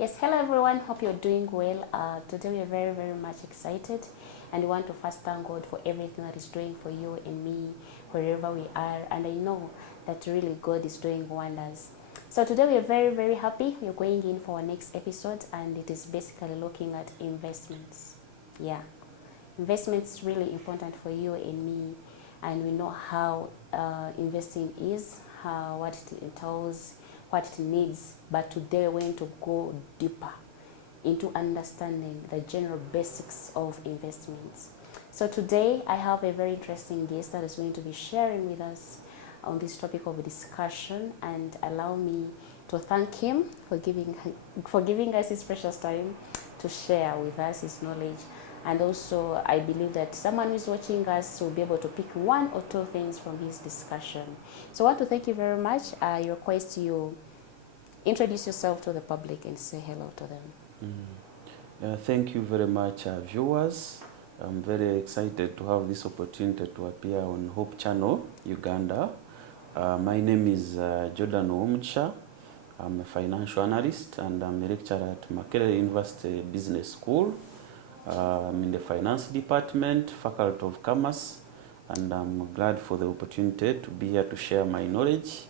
Yes, hello everyone. Hope you're doing well. Today we are very, very much excited, and we want to first thank God for everything that He's doing for you and me, wherever we are. And I know that really God is doing wonders. So today we are very, very happy. We're going in for our next episode, and it is basically looking at investments. Yeah, investments is really important for you and me, and we know how investing is, what it entails, what it needs. But today we're going to go deeper into understanding the general basics of investments. So today I have a very interesting guest that is going to be sharing with us on this topic of discussion, and allow me to thank him for giving us his precious time to share with us his knowledge. And also I believe that someone who is watching us will be able to pick one or two things from his discussion. So I want to thank you very much. I request you introduce yourself to the public and say hello to them. Thank you very much, viewers. I'm very excited to have this opportunity to appear on Hope Channel, Uganda. My name is Jordan Omucha. I'm a financial analyst and I'm a lecturer at Makerere University Business School. I'm in the finance department, Faculty of Commerce, and I'm glad for the opportunity to be here to share my knowledge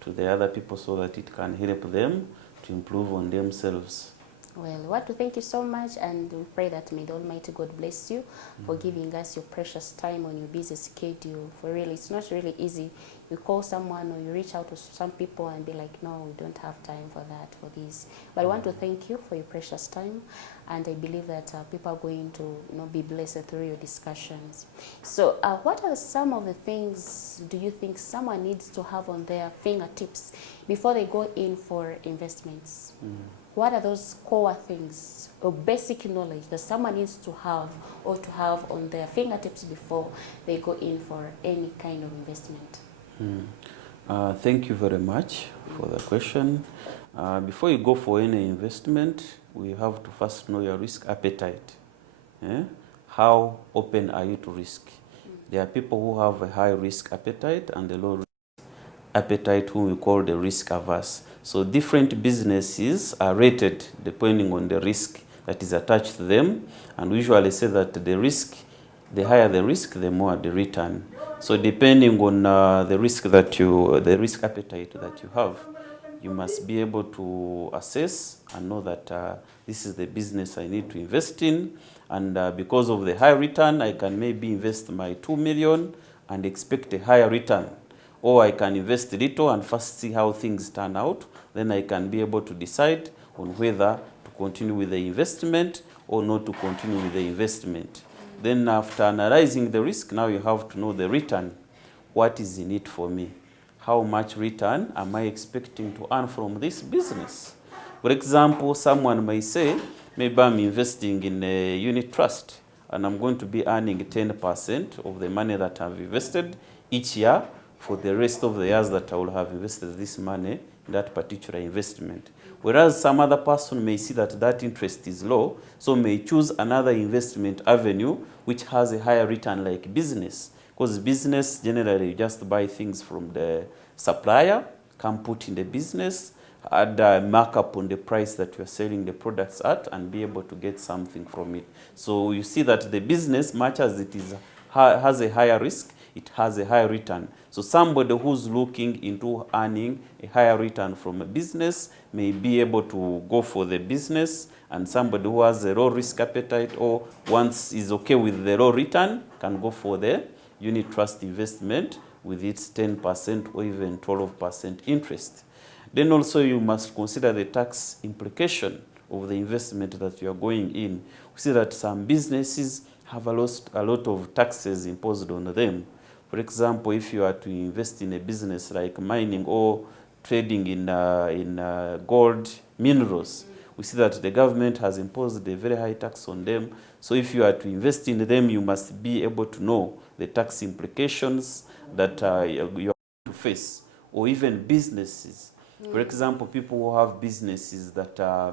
to the other people so that it can help them to improve on themselves. Well, I want to thank you so much, and we pray that may the Almighty God bless you for giving us your precious time on your busy schedule. For really, it's not really easy. You call someone or you reach out to some people and be like, no, we don't have time for that, for this. But I want to thank you for your precious time, and I believe that people are going to be blessed through your discussions. So what are some of the things do you think someone needs to have on their fingertips before they go in for investments? What are those core things or basic knowledge that someone needs to have or to have on their fingertips before they go in for any kind of investment? Thank you very much for the question. Before you go for any investment, we have to first know your risk appetite. How open are you to risk? There are people who have a high risk appetite and a low risk appetite, whom we call the risk averse. So different businesses are rated depending on the risk that is attached to them, and we usually say that the higher the risk, the more the return. So depending on the risk appetite that you have, you must be able to assess and know that this is the business I need to invest in, and because of the high return, I can maybe invest my 2 million and expect a higher return. Or I can invest little and first see how things turn out. Then I can be able to decide on whether to continue with the investment or not to continue with the investment. Then after analyzing the risk, now you have to know the return. What is in it for me? How much return am I expecting to earn from this business? For example, someone may say, maybe I'm investing in a unit trust and I'm going to be earning 10% of the money that I've invested each year for the rest of the years that I will have invested this money in that particular investment. Whereas some other person may see that that interest is low, so may choose another investment avenue which has a higher return, like business. Because business, generally, you just buy things from the supplier, come put in the business, add a markup on the price that you're selling the products at, and be able to get something from it. So you see that the business, much as it has a higher risk, it has a higher return. So somebody who's looking into earning a higher return from a business may be able to go for the business, and somebody who has a low risk appetite or once is okay with the low return can go for the unit trust investment with its 10% or even 12% interest. Then also you must consider the tax implication of the investment that you are going in. We see that some businesses have a lot of taxes imposed on them. For example, if you are to invest in a business like mining or trading in gold minerals, we see that the government has imposed a very high tax on them. So if you are to invest in them, you must be able to know the tax implications that you are going to face. Or even businesses. For example, people who have businesses that are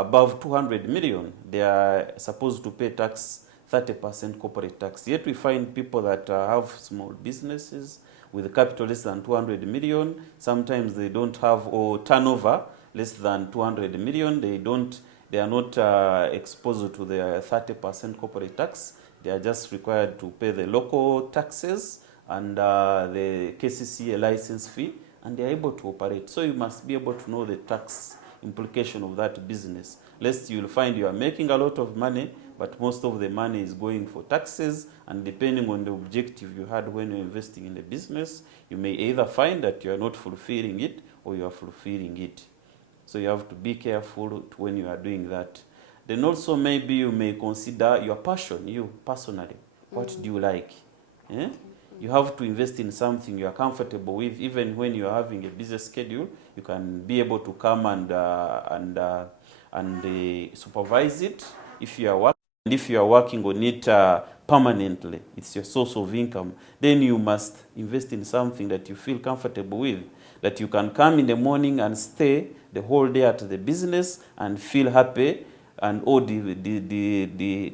above 200 million, they are supposed to pay tax 30% corporate tax. Yet we find people that have small businesses with capital less than 200 million. Sometimes they don't have or turnover less than 200 million, they are not exposed to the 30% corporate tax. They are just required to pay the local taxes and the KCCA license fee, and they are able to operate. So you must be able to know the tax implication of that business. Lest you'll find you are making a lot of money, but most of the money is going for taxes, and depending on the objective you had when you're investing in the business, you may either find that you are not fulfilling it or you are fulfilling it. So you have to be careful when you are doing that. Then also maybe you may consider your passion, you personally. What do you like? Eh? You have to invest in something you are comfortable with. Even when you are having a busy schedule, you can be able to come and supervise it. If you are working, and if you are working on it permanently, it's your source of income, then you must invest in something that you feel comfortable with, that you can come in the morning and stay the whole day at the business and feel happy and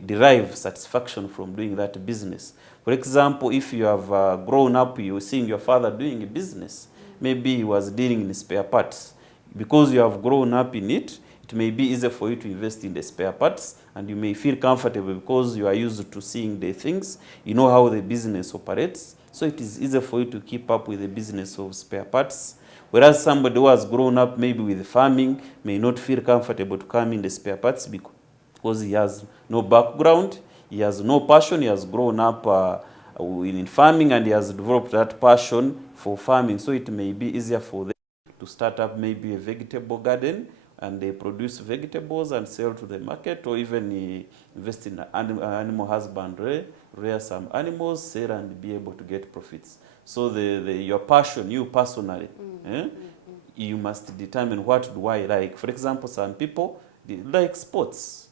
derive satisfaction from doing that business. For example, if you have grown up, you seeing your father doing a business, maybe he was dealing in spare parts. Because you have grown up in it, it may be easier for you to invest in the spare parts, and you may feel comfortable because you are used to seeing the things, you know how the business operates, so it is easier for you to keep up with the business of spare parts. Whereas somebody who has grown up maybe with farming may not feel comfortable to come in the spare parts because he has no background, he has no passion, he has grown up in farming and he has developed that passion for farming. So it may be easier for them to start up maybe a vegetable garden and they produce vegetables and sell to the market, or even invest in animal husbandry, rear some animals, sell and be able to get profits. So your passion, you personally, you must determine what do I like. For example, some people they like sports.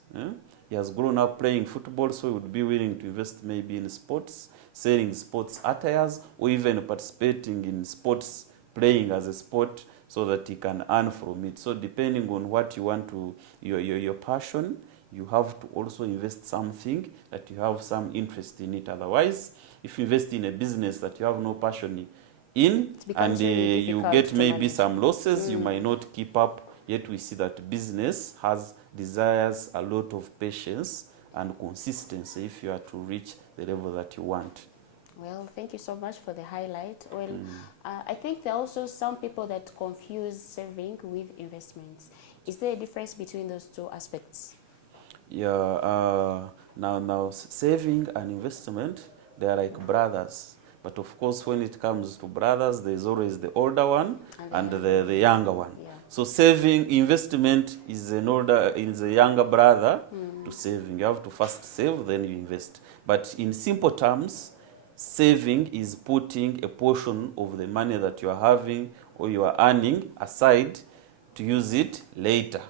He has grown up playing football, so he would be willing to invest maybe in sports, selling sports attires, or even participating in sports, playing as a sport, so that he can earn from it. So depending on what you want to, your passion, you have to also invest something that you have some interest in it. Otherwise, if you invest in a business that you have no passion in, and really you get maybe some losses, you might not keep up. Yet we see that business desires a lot of patience and consistency if you are to reach the level that you want. Well, thank you so much for the highlight. Well, I think there are also some people that confuse saving with investments. Is there a difference between those two aspects? Yeah, now saving and investment, they are like brothers. But of course, when it comes to brothers, there's always the older one and the younger one. Yeah. So saving, investment is a younger brother to saving. You have to first save, then you invest. But in simple terms, saving is putting a portion of the money that you are having or you are earning aside to use it later.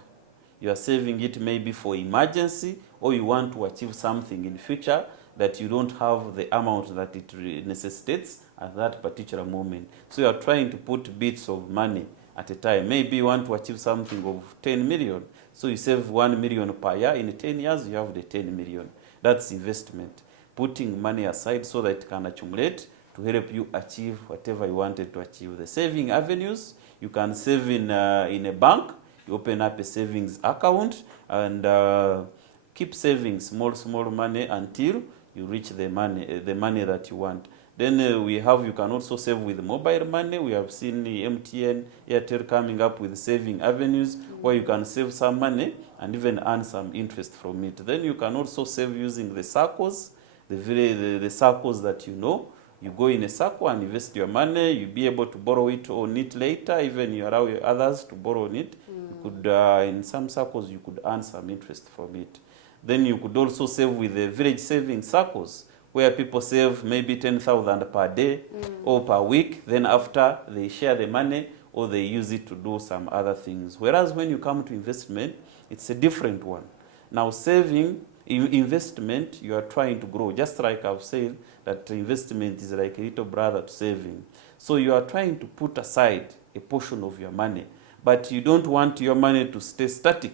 You are saving it maybe for emergency, or you want to achieve something in the future that you don't have the amount that it necessitates at that particular moment. So you are trying to put bits of money at a time. Maybe you want to achieve something of 10 million. So you save 1 million per year. In 10 years, you have the 10 million. That's investment. Putting money aside so that it can accumulate to help you achieve whatever you wanted to achieve. The saving avenues, you can save in a bank. You open up a savings account and keep saving small money until you reach the money that you want. Then you can also save with mobile money. We have seen the MTN, Airtel coming up with saving avenues where you can save some money and even earn some interest from it. Then you can also save using the circles, the circles that you know. You go in a circle and invest your money. You'll be able to borrow it on it later. Even you allow others to borrow on it. You could, in some circles, you could earn some interest from it. Then you could also save with the village saving circles, where people save maybe 10,000 per day or per week. Then after, they share the money or they use it to do some other things. Whereas when you come to investment, it's a different one. Now saving, investment, you are trying to grow. Just like I've said, that investment is like a little brother to saving. So you are trying to put aside a portion of your money, but you don't want your money to stay static.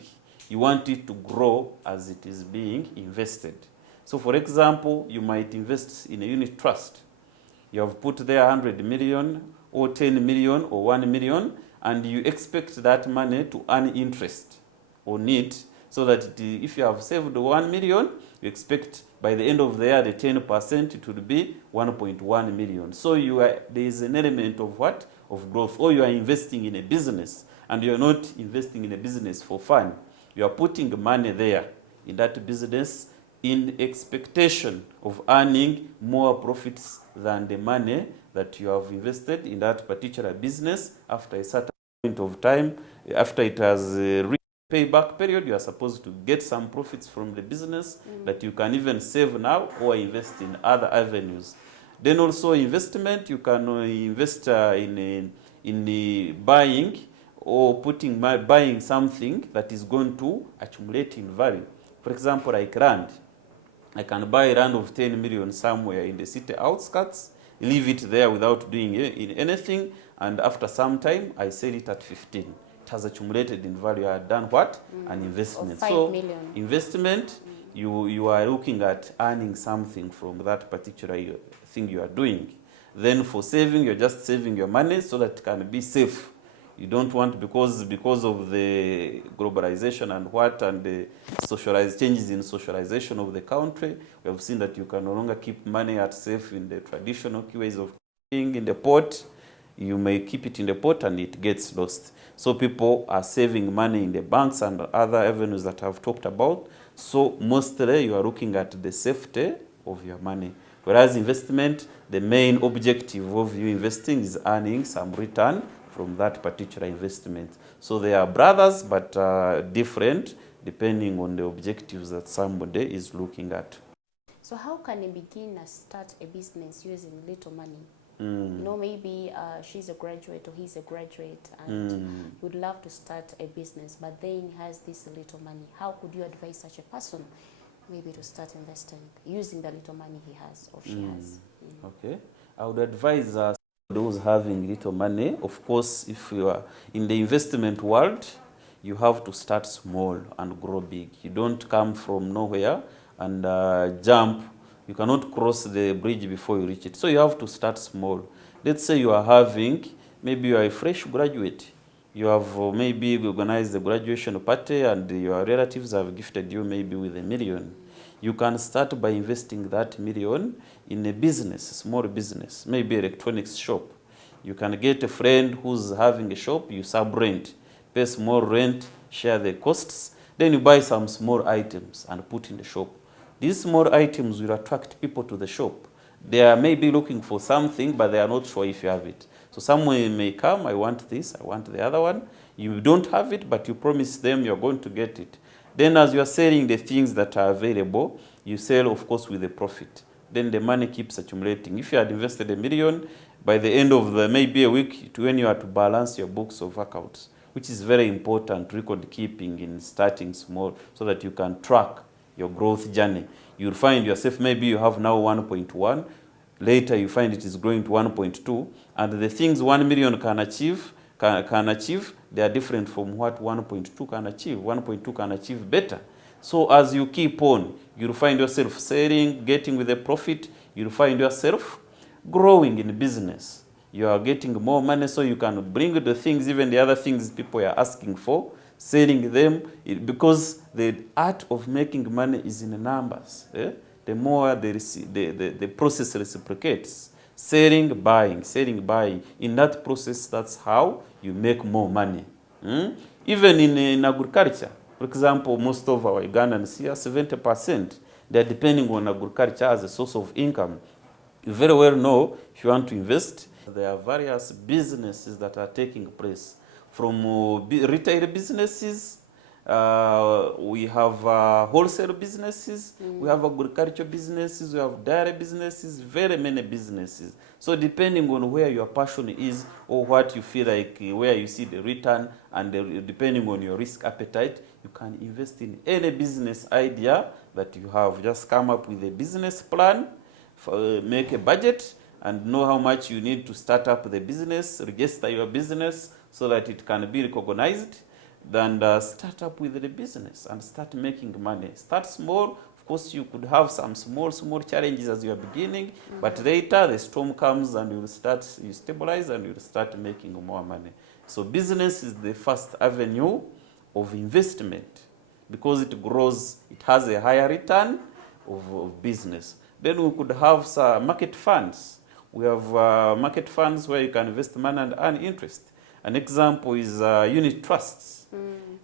You want it to grow as it is being invested. So for example, you might invest in a unit trust. You have put there 100 million or 10 million or 1 million, and you expect that money to earn interest on it, so that if you have saved 1 million, you expect by the end of the year the 10% it would be 1.1 million. So there is an element of what? Of growth. Or you are investing in a business, and you are not investing in a business for fun. You are putting money there in that business in expectation of earning more profits than the money that you have invested in that particular business. After a certain point of time, after it has reached payback period, you are supposed to get some profits from the business that you can even save now or invest in other avenues. Then also investment, you can invest in buying or buying something that is going to accumulate in value. For example, like land. I can buy land of 10 million somewhere in the city outskirts, leave it there without doing anything, and after some time, I sell it at 15. It has accumulated in value. I have done what? An investment. Or 5 million. Investment, you are looking at earning something from that particular thing you are doing. Then for saving, you're just saving your money so that it can be safe. You don't want, because of the globalization and the changes in socialization of the country, we have seen that you can no longer keep money at safe in the traditional ways of keeping in the pot. You may keep it in the pot and it gets lost. So people are saving money in the banks and other avenues that I've talked about. So mostly you are looking at the safety of your money. Whereas investment, the main objective of you investing is earning some return from that particular investment. So they are brothers, but different depending on the objectives that somebody is looking at. So how can a beginner start a business using little money? You know, maybe she's a graduate or he's a graduate and would love to start a business, but then has this little money. How could you advise such a person maybe to start investing using the little money he has or she has? Okay. I would advise those having little money. Of course, if you are in the investment world, you have to start small and grow big. You don't come from nowhere and jump. You cannot cross the bridge before you reach it. So you have to start small. Let's say you are maybe you are a fresh graduate. You have maybe organized the graduation party and your relatives have gifted you maybe with $1 million. You can start by investing that $1 million in a business, a small business, maybe electronics shop. You can get a friend who's having a shop, you sub-rent, pay small rent, share the costs, then you buy some small items and put in the shop. These small items will attract people to the shop. They are maybe looking for something, but they are not sure if you have it. So someone may come, I want this, I want the other one. You don't have it, but you promise them you're going to get it. Then as you are selling the things that are available, you sell, of course, with a profit. Then the money keeps accumulating. If you had invested $1 million, by the end of maybe a week, when you are to balance your books of accounts, which is very important, record keeping in starting small so that you can track your growth journey. You'll find yourself, maybe you have now 1.1, later you find it is growing to 1.2, and the things 1 million can achieve, they are different from what 1.2 can achieve. 1.2 can achieve better. So as you keep on, you'll find yourself selling, getting with a profit, you'll find yourself growing in business. You are getting more money so you can bring the things, even the other things people are asking for, selling them, because the art of making money is in the numbers. The more the process reciprocates. Selling, buying. In that process, that's how you make more money. Even in agriculture, for example, most of our Ugandans here, 70%, they're depending on agriculture as a source of income. You very well know, if you want to invest, there are various businesses that are taking place. From retail businesses, we have wholesale businesses, we have agriculture businesses, we have dairy businesses, very many businesses. So depending on where your passion is or what you feel like, where you see the return, and depending on your risk appetite, you can invest in any business idea that you have. Just come up with a business plan, make a budget, and know how much you need to start up the business, register your business so that it can be recognized. Then start up with the business and start making money. Start small. Of course, you could have some small challenges as you are beginning, but later the storm comes and you stabilize and you start making more money. So business is the first avenue of investment because it grows, it has a higher return of business. Then we could have market funds. We have market funds where you can invest money and earn interest. An example is unit trusts.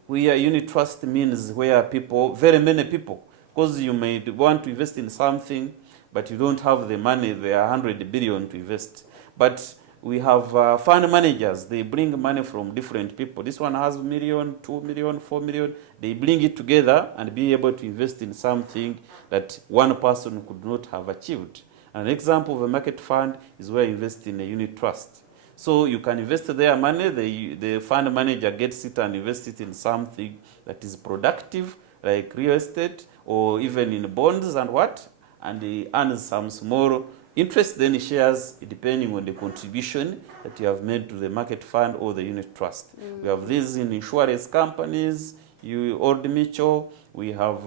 Where unit trust means where people, very many people, because you may want to invest in something, but you don't have the money, there are 100 billion to invest. But we have fund managers, they bring money from different people. This one has 1 million, 2 million, 4 million. They bring it together and be able to invest in something that one person could not have achieved. An example of a market fund is where you invest in a unit trust. So you can invest their money, the fund manager gets it and invests it in something that is productive, like real estate, or even in bonds and what? And he earns some small interest, then he shares depending on the contribution that you have made to the market fund or the unit trust. We have these in insurance companies, Old Mutual, we have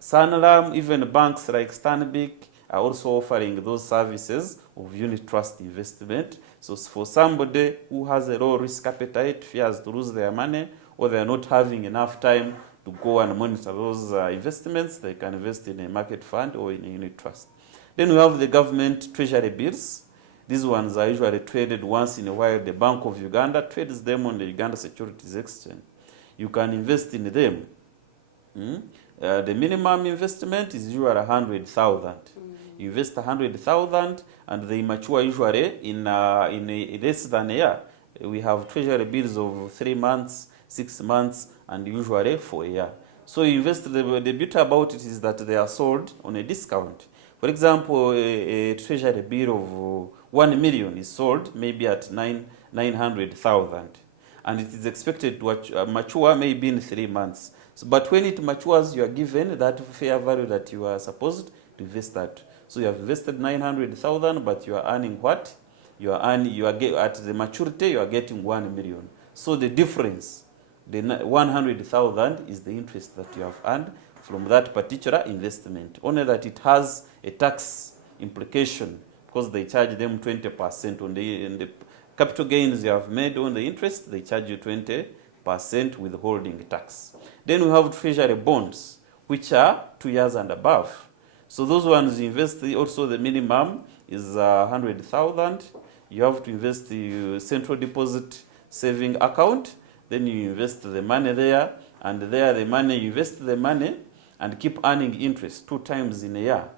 Sanlam, even banks like Stanbic are also offering those services of unit trust investment. So for somebody who has a low risk appetite, fears to lose their money, or they are not having enough time to go and monitor those investments, they can invest in a market fund or in a unit trust. Then we have the government treasury bills. These ones are usually traded once in a while. The Bank of Uganda trades them on the Uganda Securities Exchange. You can invest in them. The minimum investment is usually 100,000. You invest 100,000 and they mature usually in less than a year. We have treasury bills of 3 months, 6 months, and usually for a year. So you invest, the beauty about it is that they are sold on a discount. For example, a treasury bill of 1 million is sold maybe at 900,000, and it is expected to mature maybe in 3 months. So, but when it matures, you are given that fair value that you are supposed to invest that. So you have invested 900,000, but you are earning what? At the maturity, you are getting 1 million. So the difference, the 100,000 is the interest that you have earned from that particular investment. Only that it has a tax implication because they charge them 20% on the capital gains you have made on the interest. They charge you 20% withholding tax. Then we have treasury bonds, which are 2 years and above. So those ones you invest, also the minimum is 100,000. You have to invest the central deposit saving account. Then you invest the money there, and there the money, you invest the money and keep earning interest 2 times in a year.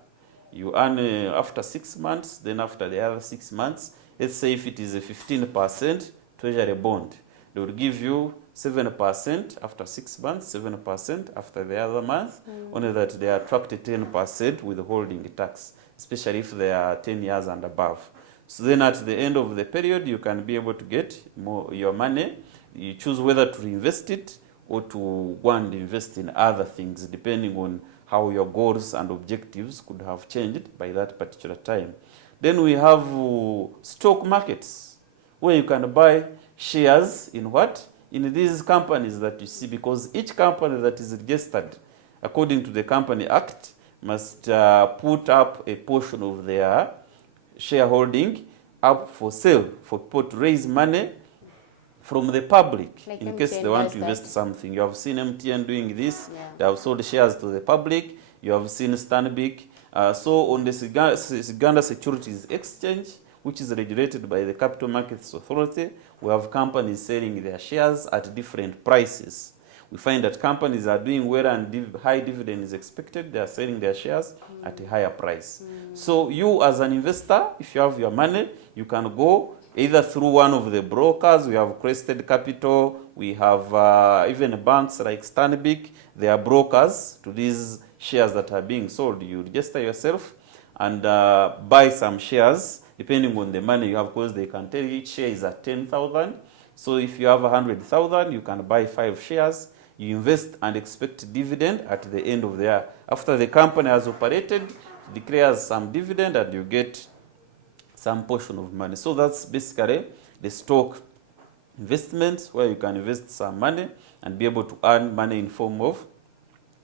You earn after 6 months, then after the other 6 months. Let's say if it is a 15% treasury bond, they will give you 7% after 6 months, 7% after the other month, only that they attract 10% withholding tax, especially if they are 10 years and above. So then at the end of the period, you can be able to get more your money. You choose whether to reinvest it or to go and invest in other things, depending on how your goals and objectives could have changed by that particular time. Then we have stock markets, where you can buy shares in what? In these companies that you see, because each company that is registered according to the Company Act must put up a portion of their shareholding up for sale for people to raise money from the public, like in case they want to invest something. You have seen MTN doing this. Yeah. They have sold shares to the public. You have seen Stanbic. So on the Uganda Securities Exchange, which is regulated by the Capital Markets Authority, we have companies selling their shares at different prices. We find that companies are doing well and high dividend is expected. They are selling their shares at a higher price. So you as an investor, if you have your money, you can go either through one of the brokers. We have Crested Capital. We have even banks like Stanbic. They are brokers to these shares that are being sold. You register yourself and buy some shares depending on the money you have, because they can tell you each share is at 10,000. So if you have 100,000, you can buy 5 shares. You invest and expect dividend at the end of the year. After the company has operated, declares some dividend and you get some portion of money. So that's basically the stock investments, where you can invest some money and be able to earn money in form of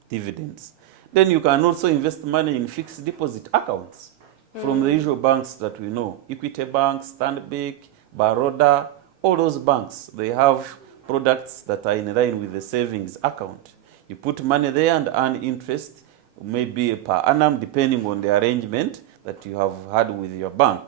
dividends. Then you can also invest money in fixed deposit accounts from the usual banks that we know. Equity Bank, Stanbic, Baroda, all those banks, they have products that are in line with the savings account. You put money there and earn interest, maybe per annum, depending on the arrangement that you have had with your bank.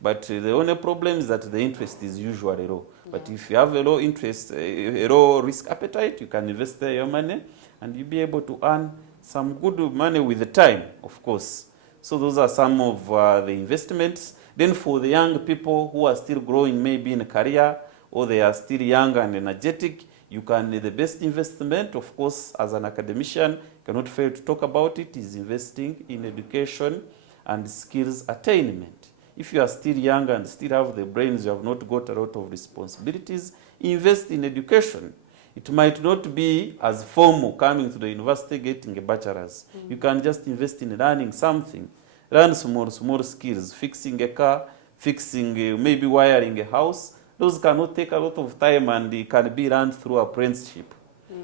But the only problem is that the interest is usually low. But if you have a low interest, a low risk appetite, you can invest there your money and you'll be able to earn some good money with the time, of course. So those are some of the investments. Then for the young people who are still growing, maybe in a career, or they are still young and energetic, you can, the best investment, of course, as an academician, cannot fail to talk about it, is investing in education and skills attainment. If you are still young and still have the brains, you have not got a lot of responsibilities, invest in education. It might not be as formal coming to the university getting a bachelor's. You can just invest in learning something. Learn small skills, fixing a car, fixing maybe wiring a house. Those cannot take a lot of time and it can be learned through apprenticeship.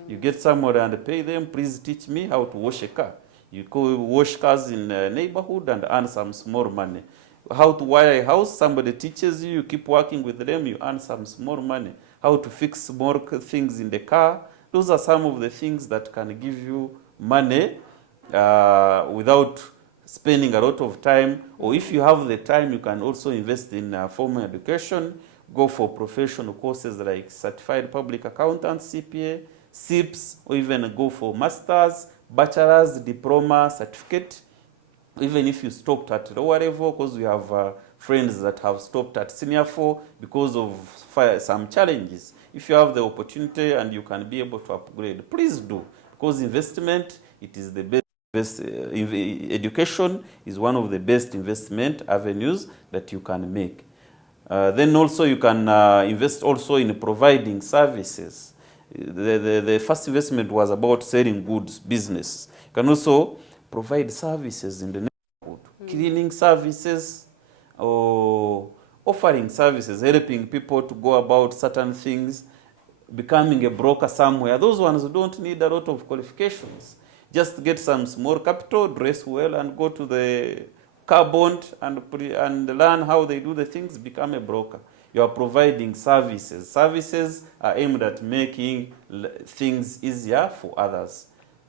You get somewhere and pay them, please teach me how to wash a car. You go wash cars in a neighborhood and earn some small money. How to wire a house, somebody teaches you, you keep working with them, you earn some small money. How to fix small things in the car. Those are some of the things that can give you money without spending a lot of time. Or if you have the time, you can also invest in formal education. Go for professional courses like Certified Public Accountant, CPA, SIPS, or even go for masters, bachelor's, diploma, certificate. Even if you stopped at lower level, because we have friends that have stopped at senior 4 because of some challenges. If you have the opportunity and you can be able to upgrade, please do. Because investment, it is the best. Education is one of the best investment avenues that you can make. Then also you can invest also in providing services. The first investment was about selling goods, business. You can also provide services in the neighborhood, cleaning services, or offering services, helping people to go about certain things, becoming a broker somewhere. Those ones don't need a lot of qualifications. Just get some small capital, dress well, and go to the car bond and learn how they do the things, become a broker. You are providing services. Services are aimed at making things easier for others.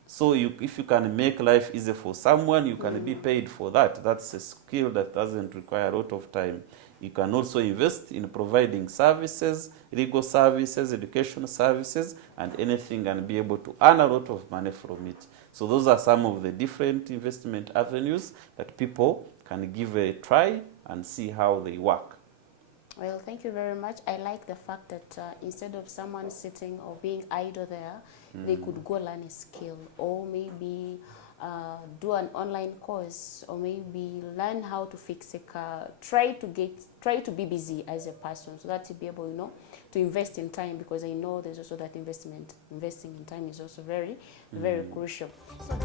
So if you can make life easier for someone, you can be paid for that. That's a skill that doesn't require a lot of time. You can also invest in providing services, legal services, educational services, and anything, and be able to earn a lot of money from it. So those are some of the different investment avenues that people can give a try and see how they work. Well, thank you very much. I like the fact that instead of someone sitting or being idle there, they could go learn a skill, or maybe do an online course, or maybe learn how to fix a car. Try to be busy as a person, so that you'll be able, to invest in time, because I know there's also that investing in time is also very, very crucial. So